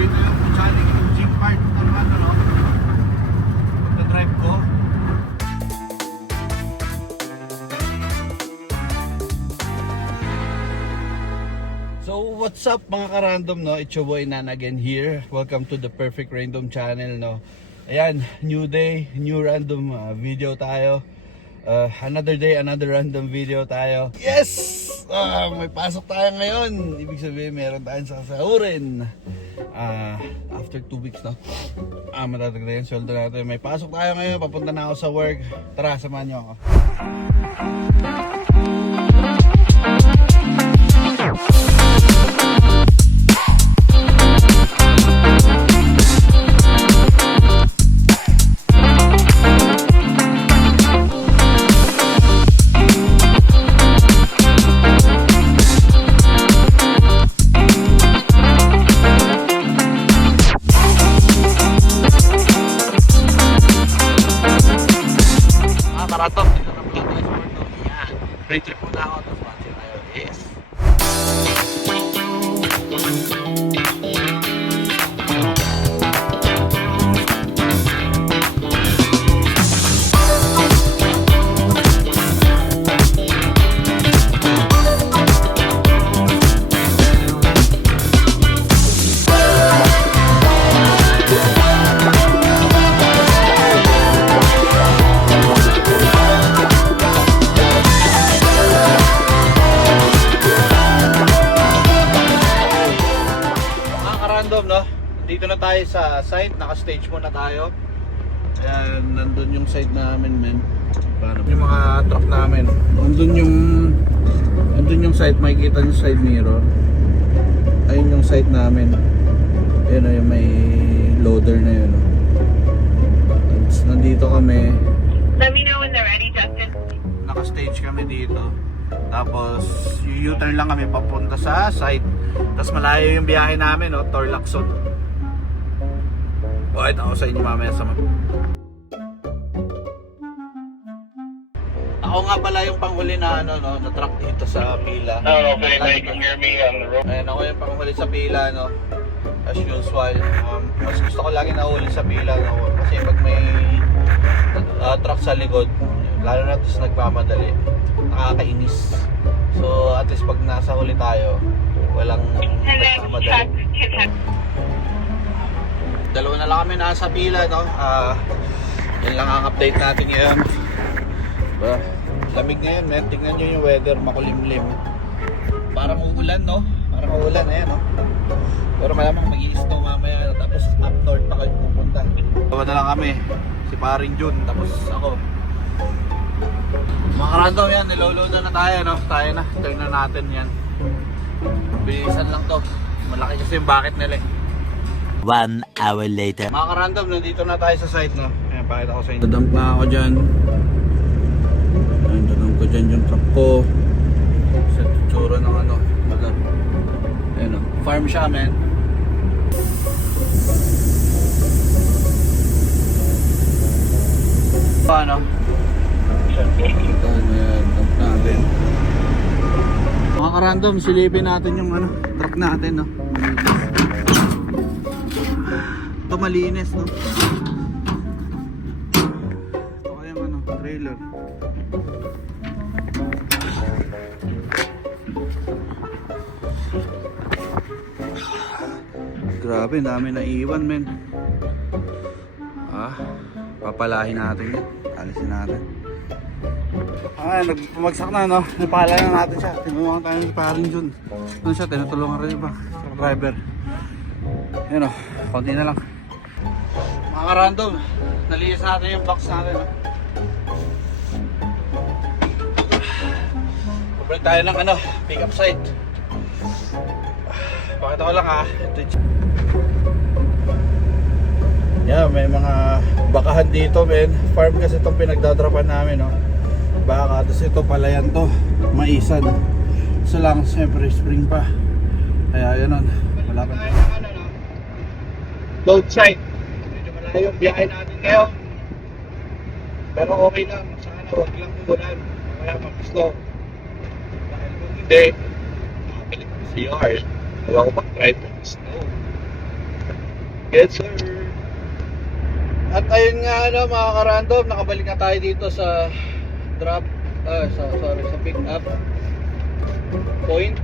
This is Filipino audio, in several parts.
dito yung mechanic yung jeep part ng ano, no? Pagka-drive ko. So what's up mga ka-random, no? It's your boy Nan again here. Welcome to the Perfect Random channel, no? Ayan, new day, new random video tayo. Another day, another random video tayo. Yes! May pasok tayo ngayon. Ibig sabihin, meron tayong sasahurin. After 2 weeks, no? Matatagdagan yung sweldo natin. May pasok tayo ngayon. Papunta na ako sa work. Tara, samahan nyo ako. Marathon, dito na po tayo sa Porto. Yan. Free trip muna ako. Tapos watching tayo. Yes. No? Dito na tayo sa site, naka-stage muna tayo. Ayan, nandun yung site namin, men. Paano? Yung mga truck namin. Nandun yung site, makikita yung side mirror. Ayun yung site namin. Ayun o, yung may loader na yun. Tapos nandito kami. Let me know when they're ready, Justin. Naka-stage kami dito. Tapos U-turn lang kami papunta sa site. Tapos malayo yung biyahe namin, no? Torlakson. Ito ako sa inyo mamaya sa Ako nga pala yung panghuli na ano, no, na truck dito sa pila. I don't know if anybody can hear me on the road. Ayan, ako yung panghuli sa pila, no. As usual. Mas gusto ko lagi nahuli sa pila, no. Kasi pag may truck sa likod, lalo na ito nagmamadali, nakakainis. So at least pag nasa huli tayo, walang nagmamadali. Dalawa na lang kami nasa pila, no. Yan lang ang update natin ngayon. Diba? Lamig ngayon, men. Tingnan nyo yung weather, makulimlim. Parang uulan, no. Parang uulan, ayan, no. Pero malamang mag-i-snow mamaya. Tapos up north pa kayo pupunta. Dalawa na lang kami. Si paring Jun, tapos ako. Mga random yan, niloload na tayo, no. Tayo na, turn na natin yan. Bilisan lang to. Malaki kasi yung bucket nila eh. 1 hour later. Mga ka-random, nandito na tayo sa site, no. Ayan, pakita ko sa inyo. Dadamp na ako dyan. Ayan, dadamp ko dyan yung truck ko. Sa tutsura ng ano. Ayan, no. Farm siya, men. Paano? Ayan, dump natin. Mga ka-random, silipin natin yung ano, truck natin, no. Ito malinis, no. Ito kayang ano, trailer. Grabe, dami na iwan, men. Papalahin natin yan. Alisin natin. Nagpumagsak na, no. Napala na natin siya. Tinulungan tayo ni paring Jun. Doon siya, tinutulungan rin yung driver. Yan, o. Konti na lang. Mga ka-random, nalinis natin yung box natin, no. Pabalik tayo ng ano, pick up site. Pakita ko lang, ha. Ito yeah, may mga bakahan dito, men. Farm kasi itong pinagdadrapan namin, no. Baka, tapos ito palayan to, maisan. So lang, siyempre spring pa. Kaya yun, wala pa tayo. Load site. Medyo malayo yung biyahe natin ngayon. Pero okay lang. Sana huwag lang umulan. Kaya mag-slow. Dahil kung hindi, makapilit ko si CR. Huwag ko mag-drive ng snow. Yes, sir. At ayun nga ano mga ka-random, nakabalik na tayo dito sa drop, sa pick up point.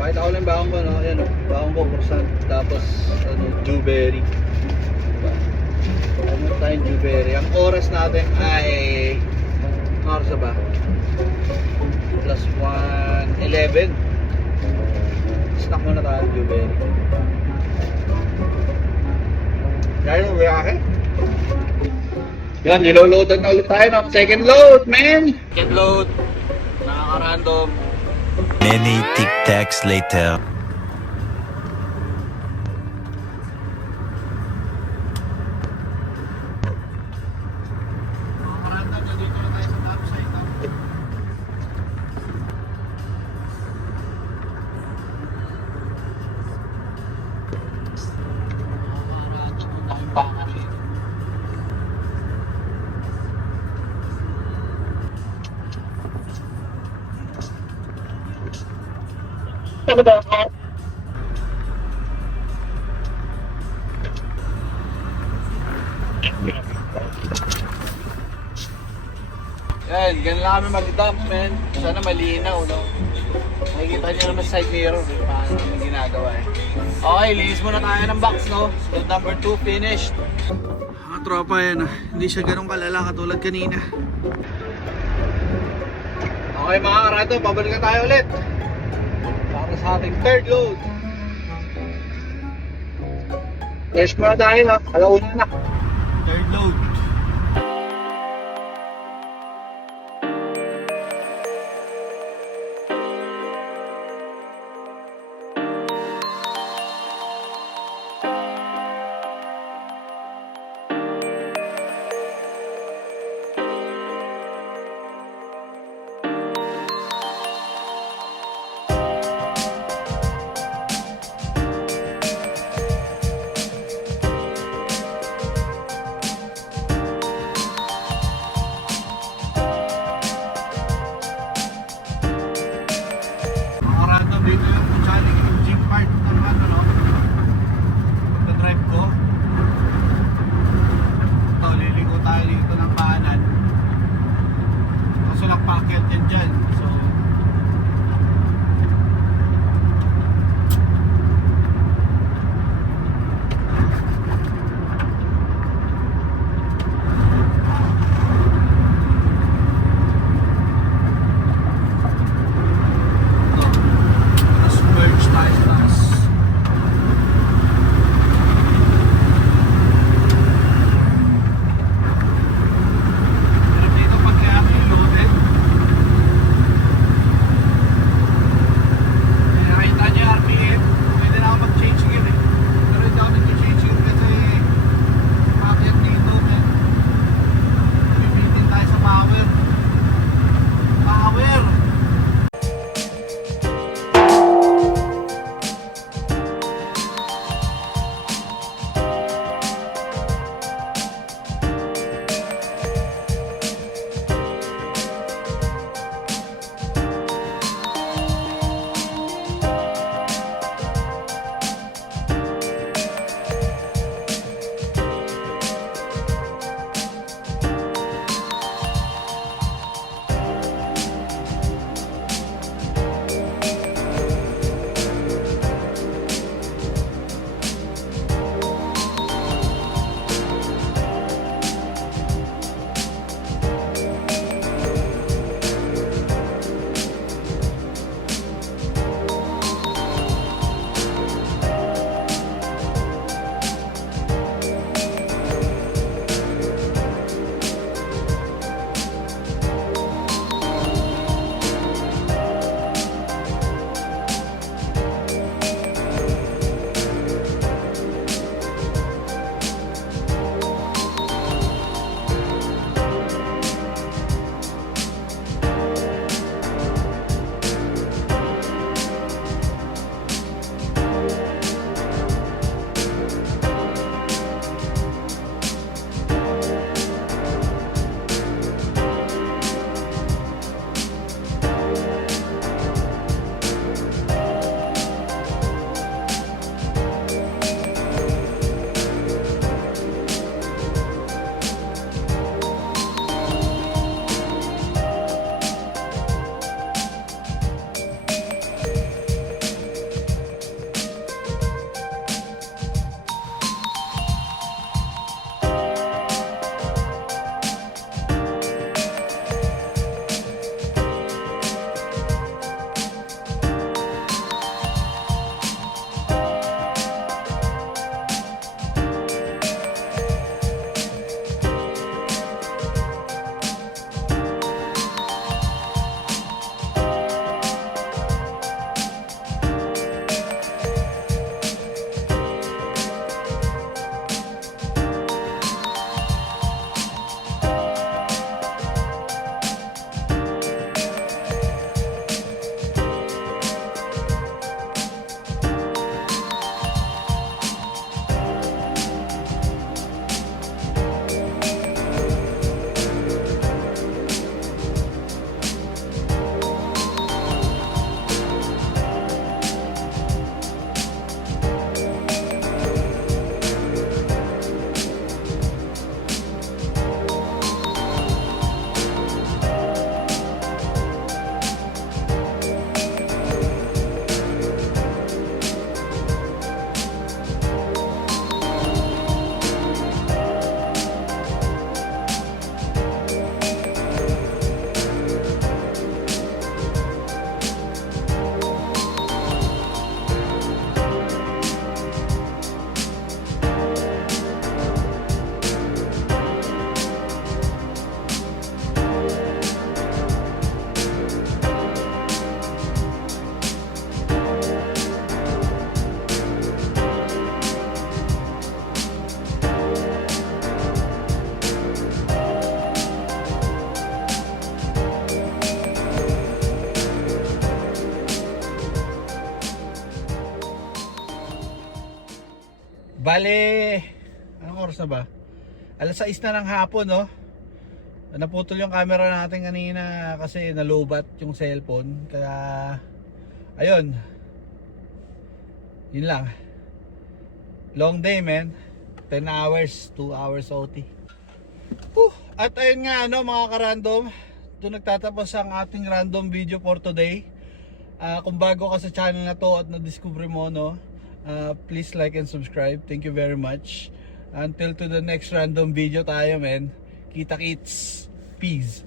Pakita ko lang yung bakong ko, no? Ayan, oh. Bakong ko, croissant. Tapos, dewberry. Diba? Ano tayong dewberry. Ang oras natin ay, ano oras na ba? Plus 1:11. Snack muna tayo ng dewberry. Kaya yung biyahe. Yan, niloloadan na ulit tayo ng second load, man! Second load. Nakaka-random. Many tic-tacs later. Nakaka-random, nandito na tayo sa top side, no? Nakaka-random, ang daming bakal eh. Yan, ganun lang kami mag-dump, man. Sana malinaw, no? Nakikita nyo naman sa side mirror, paano namin ginagawa eh. Okay, linis muna tayo ng box, no? Load number 2 finished. Mga tropa yan, hindi siya ganun kalala katulad kanina. Okay mga karado, babalik na tayo ulit. Para sa ating third load. Yes muna tayo, ha? Alauna na. Third load. Bale, anong oras na ba? Alas 6 na ng hapon, no? Naputol yung camera natin kanina kasi nalubat yung cellphone. Kaya, ayun. Yun lang. Long day, man. 10 hours, 2 hours OT. At ayun nga, ano, mga ka-random, doon nagtatapos ang ating random video for today. Kung bago ka sa channel na to at na-discover mo, no, please like and subscribe. Thank you very much. Until to the next random video tayo, men. Kita kits. Peace.